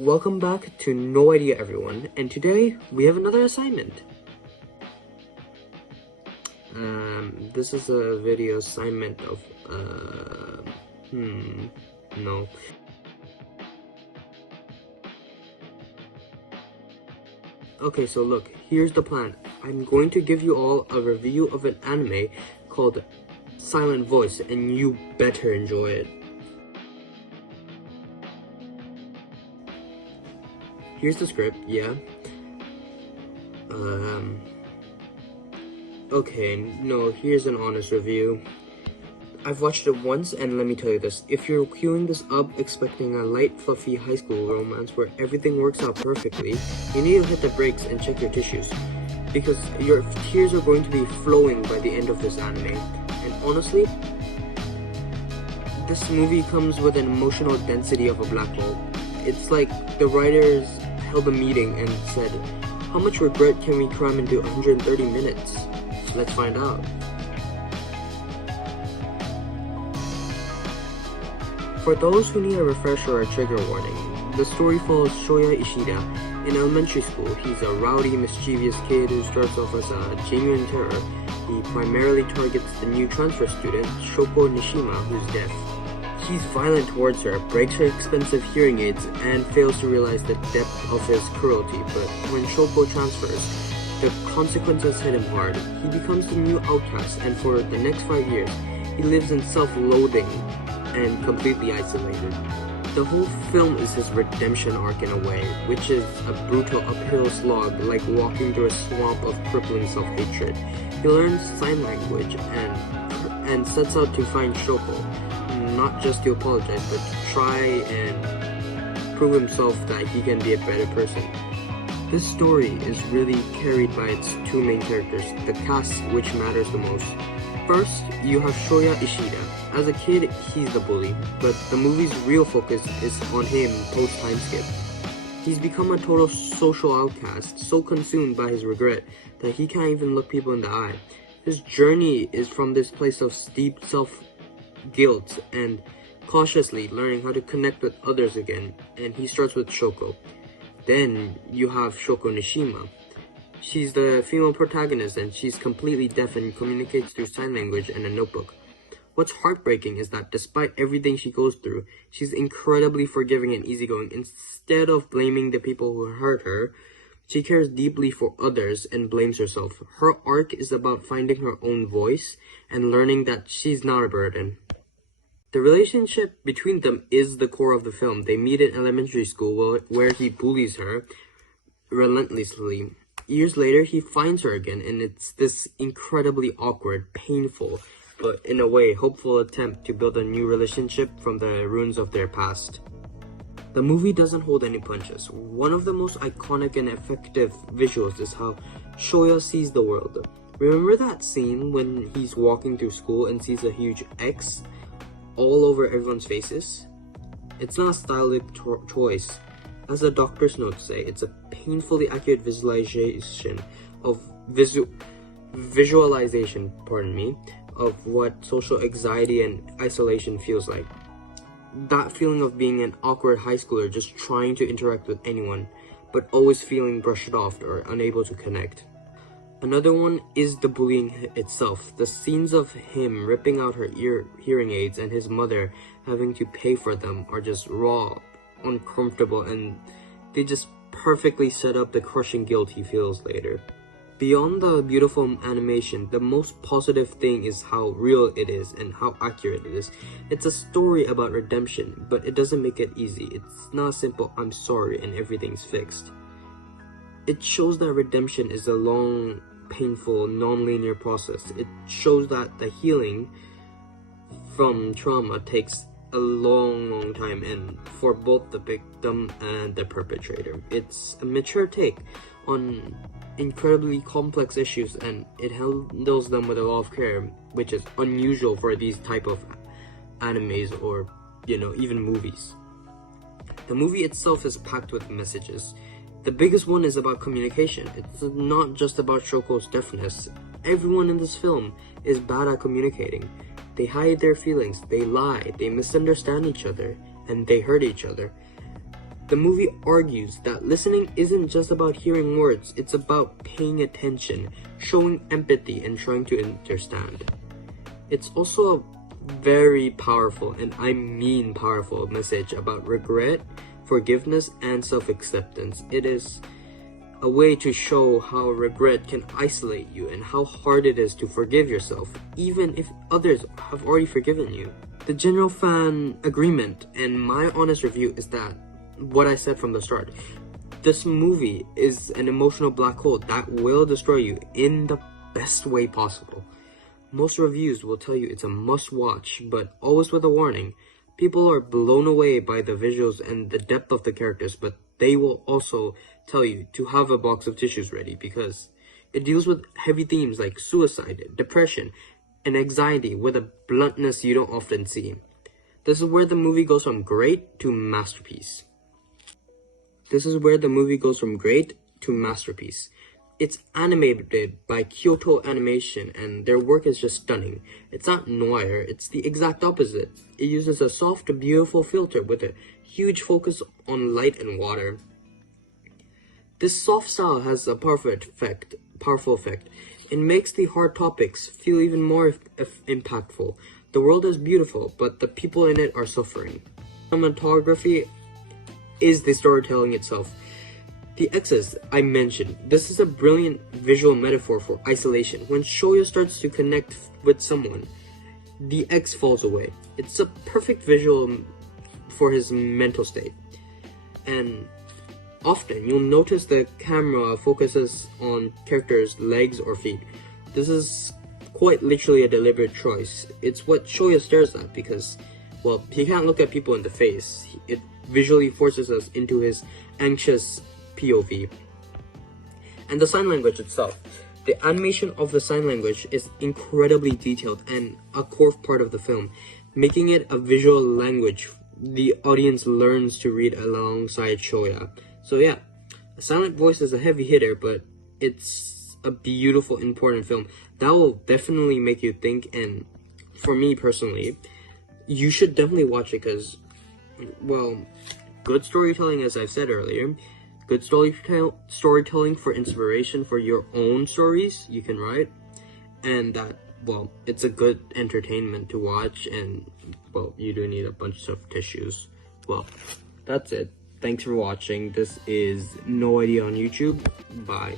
Welcome back to No Idea Everyone, and today we have another assignment. This is a video assignment of, no. Okay, so look, here's the plan. I'm going to give you all a review of an anime called Silent Voice, and you better enjoy it. Here's the script, yeah. Okay, no, here's an honest review. I've watched it once, and let me tell you this. If you're queuing this up expecting a light, fluffy high school romance where everything works out perfectly, you need to hit the brakes and check your tissues. Because your tears are going to be flowing by the end of this anime. And honestly, this movie comes with an emotional density of a black hole. It's like the writers held a meeting and said, how much regret can we cram into 130 minutes? Let's find out. For those who need a refresher or a trigger warning, the story follows Shoya Ishida. In elementary school, he's a rowdy, mischievous kid who starts off as a genuine terror. He primarily targets the new transfer student, Shoko Nishima, who's deaf. He's violent towards her, breaks her expensive hearing aids, and fails to realize the depth of his cruelty. But when Shoko transfers, the consequences hit him hard. He becomes the new outcast, and for the next 5 years, he lives in self-loathing and completely isolated. The whole film is his redemption arc in a way, which is a brutal uphill slog like walking through a swamp of crippling self-hatred. He learns sign language and sets out to find Shoko, not just to apologize, but to try and prove himself that he can be a better person. This story is really carried by its two main characters, the cast which matters the most. First, you have Shoya Ishida. As a kid, he's the bully, but the movie's real focus is on him post-time skip. He's become a total social outcast, so consumed by his regret that he can't even look people in the eye. His journey is from this place of steep self-guilt and cautiously learning how to connect with others again, and he starts with Shoko. Then you have Shoko Nishima. She's the female protagonist, and she's completely deaf and communicates through sign language and a notebook. What's heartbreaking is that despite everything she goes through, she's incredibly forgiving and easygoing. Instead of blaming the people who hurt her, she cares deeply for others and blames herself. Her arc is about finding her own voice and learning that she's not a burden. The relationship between them is the core of the film. They meet in elementary school where he bullies her relentlessly. Years later, he finds her again, and it's this incredibly awkward, painful, but in a way hopeful attempt to build a new relationship from the ruins of their past. The movie doesn't hold any punches. One of the most iconic and effective visuals is how Shoya sees the world. Remember that scene when he's walking through school and sees a huge X all over everyone's faces? It's not a stylistic choice. As the doctor's notes say, it's a painfully accurate visualization of of what social anxiety and isolation feels like. That feeling of being an awkward high schooler just trying to interact with anyone, but always feeling brushed off or unable to connect. Another one is the bullying itself. The scenes of him ripping out her hearing aids and his mother having to pay for them are just raw, uncomfortable, and they just perfectly set up the crushing guilt he feels later. Beyond the beautiful animation, the most positive thing is how real it is and how accurate it is. It's a story about redemption, but it doesn't make it easy. It's not a simple "I'm sorry" and everything's fixed. It shows that redemption is a long, painful, non-linear process. It shows that the healing from trauma takes a long time, and for both the victim and the perpetrator. It's a mature take on incredibly complex issues, and it handles them with a lot of care, which is unusual for these type of animes or, even movies. The movie itself is packed with messages. The biggest one is about communication. It's not just about Shoko's deafness. Everyone in this film is bad at communicating. They hide their feelings, they lie, they misunderstand each other, and they hurt each other. The movie argues that listening isn't just about hearing words, it's about paying attention, showing empathy, and trying to understand. It's also a very powerful, and I mean powerful, message about regret, forgiveness, and self-acceptance. It is a way to show how regret can isolate you and how hard it is to forgive yourself, even if others have already forgiven you. The general fan agreement and my honest review is that what I said from the start. This movie is an emotional black hole that will destroy you in the best way possible. Most reviews will tell you it's a must-watch, but always with a warning. People are blown away by the visuals and the depth of the characters, but they will also tell you to have a box of tissues ready because it deals with heavy themes like suicide, depression, and anxiety with a bluntness you don't often see. This is where the movie goes from great to masterpiece. It's animated by Kyoto Animation, and their work is just stunning. It's not noir, it's the exact opposite. It uses a soft, beautiful filter with a huge focus on light and water. This soft style has a powerful effect. It makes the hard topics feel even more impactful. The world is beautiful, but the people in it are suffering. Cinematography is the storytelling itself. The X's I mentioned. This is a brilliant visual metaphor for isolation. When Shoya starts to connect with someone, the X falls away. It's a perfect visual for his mental state. And often you'll notice the camera focuses on characters' legs or feet. This is quite literally a deliberate choice. It's what Shoya stares at because, well, he can't look at people in the face. It visually forces us into his anxious POV. And the sign language itself. The animation of the sign language is incredibly detailed and a core part of the film, making it a visual language the audience learns to read alongside Shoya. So yeah, a silent voice is a heavy hitter, but it's a beautiful, important film that will definitely make you think. And for me personally, you should definitely watch it because, well, good storytelling, as I've said earlier. Good storytelling for inspiration for your own stories you can write, and that, well, it's a good entertainment to watch, and, well, you do need a bunch of tissues. Well, that's it. Thanks for watching. This is No Idea on YouTube. Bye.